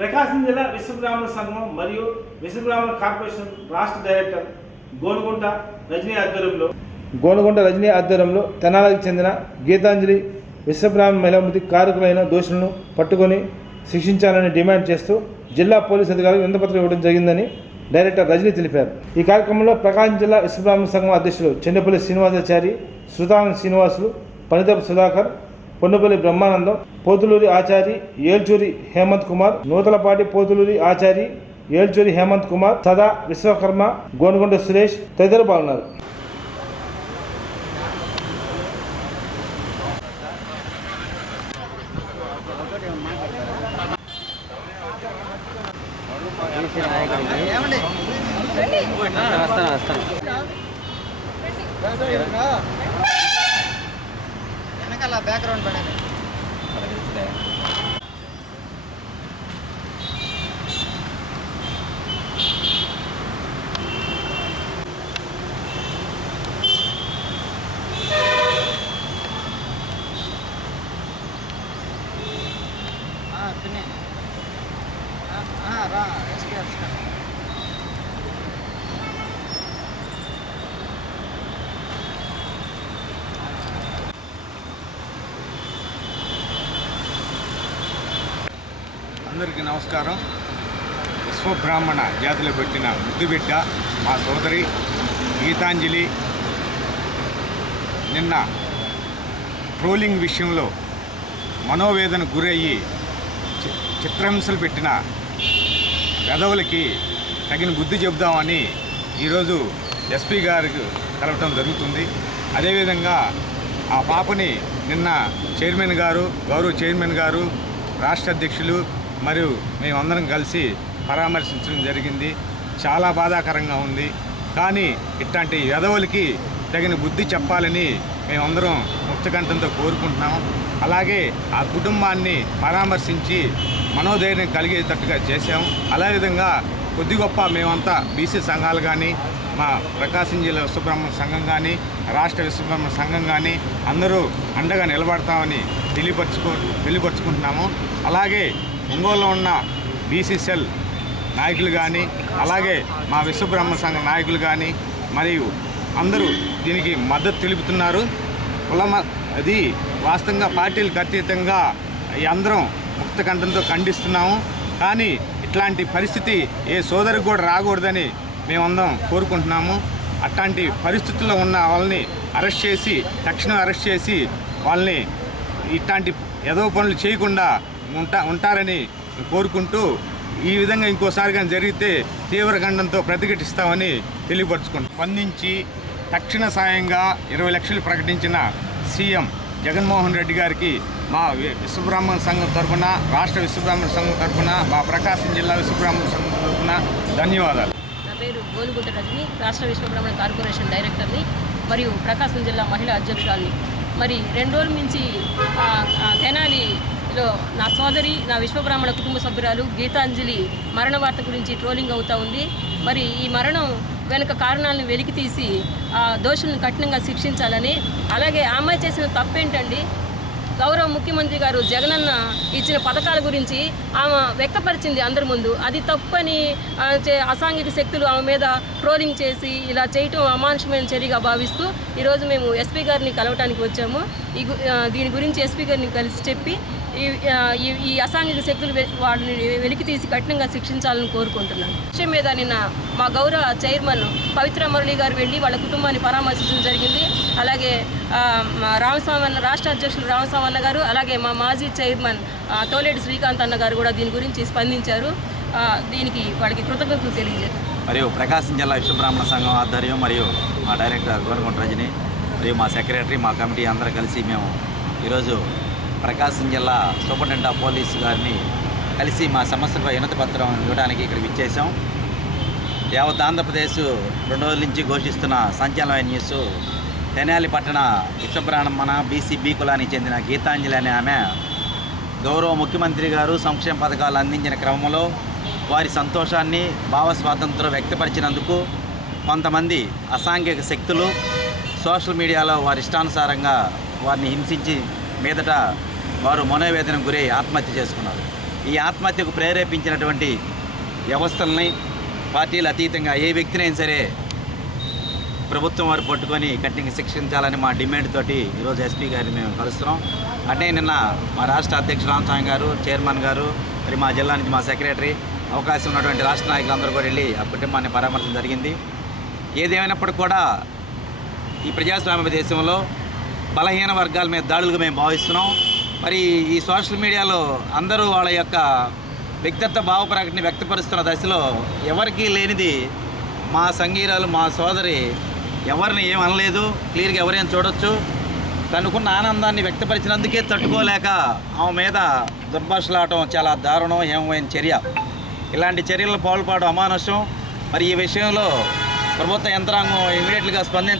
ప్రకాశం జిల్లా విశ్వబ్రాహ్మణ సంఘం మరియు విశ్వబ్రాహ్మణ కార్పొరేషన్ రాష్ట్ర డైరెక్టర్ గోనుగుంట రజనీ ఆధ్వర్యంలో తెనాలికి చెందిన గీతాంజలి విశ్వబ్రాహ్మణ మహిళామృతి కారకులైన దోషులను పట్టుకొని శిక్షించాలని డిమాండ్ చేస్తూ జిల్లా పోలీసు అధికారులకు వినతిపత్రం ఇవ్వడం జరిగిందని డైరెక్టర్ రజనీ తెలిపారు. ఈ కార్యక్రమంలో ప్రకాశం జిల్లా విశ్వబ్రాహ్మణ సంఘం అధ్యక్షులు చెండపల్లి శ్రీనివాసాచారి, శృతాంగ శ్రీనివాసులు, పనిదపు సుధాకర్, పొన్నుపల్లి బ్రహ్మానందం, పోతులూరి ఆచారి, ఏల్చూరి హేమంత్ కుమార్, నూతలపాటి పోతులూరి ఆచారి, ఏల్చూరి హేమంత్ కుమార్, సదా విశ్వకర్మ, గోనుగుంట సురేష్ తదితరులు పాల్గొన్నారు. వెనకాల బ్యాక్గ్రౌండ్ పడేది రా ఎస్పీ ఆఫీస్. అందరికీ నమస్కారం. విశ్వబ్రాహ్మణ జాతిలో పెట్టిన ముద్దుబిడ్డ మా సోదరి గీతాంజలి నిన్న ట్రోలింగ్ విషయంలో మనోవేదన గురయ్యి చిత్రహింసలు పెట్టిన వెధవులకి తగిన బుద్ధి చెబుదామని ఈరోజు ఎస్పీ గారికి కలవటం జరుగుతుంది. అదేవిధంగా ఆ పాపని నిన్న చైర్మన్ గారు, గౌరవ చైర్మన్ గారు, రాష్ట్ర అధ్యక్షులు మరియు మేమందరం కలిసి పరామర్శించడం జరిగింది. చాలా బాధాకరంగా ఉంది. కానీ ఇట్లాంటి వెధవులకి తగిన బుద్ధి చెప్పాలని మేమందరం ముక్తకంఠంతో కోరుకుంటున్నాం. అలాగే ఆ కుటుంబాన్ని పరామర్శించి మనోధైర్యం కలిగేటట్టుగా చేశాం. అదేవిధంగా కొద్ది గొప్ప మేమంతా బీసీ సంఘాలు కానీ, మా ప్రకాశం జిల్లా విశ్వబ్రాహ్మణ సంఘం కానీ, రాష్ట్ర విశ్వబ్రాహ్మణ సంఘం కానీ అందరూ అండగా నిలబడతామని తెలియపరుచుకుంటున్నాము. అలాగే ఒంగోలులో ఉన్న బీసీ సెల్ నాయకులు కానీ, అలాగే మా విశ్వబ్రాహ్మణ సంఘం నాయకులు కానీ మరియు అందరూ దీనికి మద్దతు తెలుపుతున్నారు. అది వాస్తవంగా పార్టీలకు అతీతంగా అందరం ముక్తకంఠంతో ఖండిస్తున్నాము. కానీ ఇట్లాంటి పరిస్థితి ఏ సోదరికి కూడా రాకూడదని మేమందరం కోరుకుంటున్నాము. అట్లాంటి పరిస్థితుల్లో ఉన్న వాళ్ళని తక్షణం అరెస్ట్ చేసి వాళ్ళని ఇట్లాంటి ఏదో పనులు చేయకుండా ఉంటారని కోరుకుంటూ, ఈ విధంగా ఇంకోసారి కానీ జరిగితే తీవ్ర ఖండంతో ప్రతిఘటిస్తామని తెలియపరుచుకుంటాం. స్పందించి తక్షణ సాయంగా 20 లక్షలు ప్రకటించిన సీఎం జగన్మోహన్ రెడ్డి గారికి మా విశ్వబ్రాహ్మణ సంఘం తరఫున, రాష్ట్ర విశ్వబ్రాహ్మణ సంఘం తరఫున, మా ప్రకాశం జిల్లా విశ్వబ్రాహ్మణ సంఘం తరఫున ధన్యవాదాలు. నా పేరు గోనుగుంట రజనీ, రాష్ట్ర విశ్వబ్రాహ్మణ కార్పొరేషన్ డైరెక్టర్ని మరియు ప్రకాశం జిల్లా మహిళా అధ్యక్షురాలిని. మరి 2 రోజుల నుంచి తెనాలిలో నా సోదరి, నా విశ్వబ్రాహ్మణ కుటుంబ సభ్యురాలు గీతాంజలి మరణ వార్త గురించి ట్రోలింగ్ అవుతూ ఉంది. మరి ఈ మరణం వెనుక కారణాలను వెలికితీసి దోషులను కఠినంగా శిక్షించాలని, అలాగే ఆ అమ్మాయి చేసిన తప్పేంటండి, గౌరవ ముఖ్యమంత్రి గారు జగనన్న ఇచ్చిన పథకాల గురించి ఆమె వ్యక్తపరిచింది అందరి ముందు. అది తప్పని అసాంఘిక శక్తులు ఆమె మీద ట్రోలింగ్ చేసి ఇలా చేయటం అమానుషమైన చర్యగా భావిస్తూ ఈరోజు మేము ఎస్పీ గారిని కలవటానికి వచ్చాము. దీని గురించి ఎస్పీ గారిని కలిసి చెప్పి ఈ అసాంఘిక శక్తులు వాళ్ళని వెలికి తీసి కఠినంగా శిక్షించాలని కోరుకుంటున్నాను. విషయం మీద నిన్న మా గౌరవ చైర్మన్ పవిత్ర మురళి గారు వెళ్ళి వాళ్ళ కుటుంబాన్ని పరామర్శించడం జరిగింది. అలాగే రామస్వామి రాష్ట్ర అధ్యక్షులు రామస్వామి అన్న గారు, అలాగే మా మాజీ చైర్మన్ తోలేటి శ్రీకాంత్ అన్న గారు కూడా దీని గురించి స్పందించారు. దీనికి వాళ్ళకి కృతజ్ఞతలు తెలియజేశారు. మరియు ప్రకాశం జిల్లా విశ్వబ్రాహ్మణ సంఘం ఆధ్వర్యం మరియు మా డైరెక్టర్ గోనుగుంట రజనీ మరియు మా సెక్రటరీ, మా కమిటీ అందరూ కలిసి మేము ఈరోజు ప్రకాశం జిల్లా సూపరింటెండెంట్ ఆఫ్ పోలీస్ గారిని కలిసి మా సమస్యపై వినతి పత్రం ఇవ్వడానికి ఇక్కడికి ఇచ్చేసాం. యావత్ ఆంధ్రప్రదేశ్ 2 రోజుల నుంచి ఘోషిస్తున్న సంచలనమైన న్యూస్, తెనాలి పట్టణ విశ్వబ్రాహ్మణ బీసీ కులానికి చెందిన గీతాంజలి అనే ఆమె గౌరవ ముఖ్యమంత్రి గారు సంక్షేమ పథకాలు అందించిన క్రమంలో వారి సంతోషాన్ని, భావ స్వాతంత్రం వ్యక్తపరిచినందుకు కొంతమంది అసాంఘిక శక్తులు సోషల్ మీడియాలో వారి ఇష్టానుసారంగా వారిని హింసించి మీదట వారు మనోవేదనకు గురై ఆత్మహత్య చేసుకున్నారు. ఈ ఆత్మహత్యకు ప్రేరేపించినటువంటి వ్యవస్థల్ని పార్టీలు అతీతంగా ఏ వ్యక్తినైనా సరే ప్రభుత్వం వారు పట్టుకొని కఠినంగా శిక్షించాలని మా డిమాండ్ తోటి ఈరోజు ఎస్పీ గారిని మేము కలుస్తున్నాం. అంటే నిన్న మా రాష్ట్ర అధ్యక్షుడు రామస్వామి గారు, చైర్మన్ గారు, మరి మా జిల్లా నుంచి మా సెక్రటరీ, అవకాశం ఉన్నటువంటి రాష్ట్ర నాయకులందరూ కూడా వెళ్ళి ఆ కుటుంబాన్ని పరామర్శించడం జరిగింది. ఏదేమైనప్పటికీ కూడా ఈ ప్రజాస్వామ్య దేశంలో బలహీన వర్గాల మీద దాడులుగా మేము భావిస్తున్నాం. మరి ఈ సోషల్ మీడియాలో అందరూ వాళ్ళ యొక్క వ్యక్తిత్వ భావ ప్రకటన వ్యక్తపరుస్తున్న దశలో ఎవరికీ లేనిది మా సంగీరాలు, మా సోదరి ఎవరిని ఏం అనలేదు, క్లియర్గా ఎవరైనా చూడొచ్చు. తనకున్న ఆనందాన్ని వ్యక్తపరిచినందుకే తట్టుకోలేక ఆమె మీద దుర్భాషలాడటం చాలా దారుణం, ఏమైన చర్య. ఇలాంటి చర్యలు పాల్పడడం అమానుషం. మరి ఈ విషయంలో ప్రభుత్వ యంత్రాంగం ఇమీడియట్గా స్పందించాలి.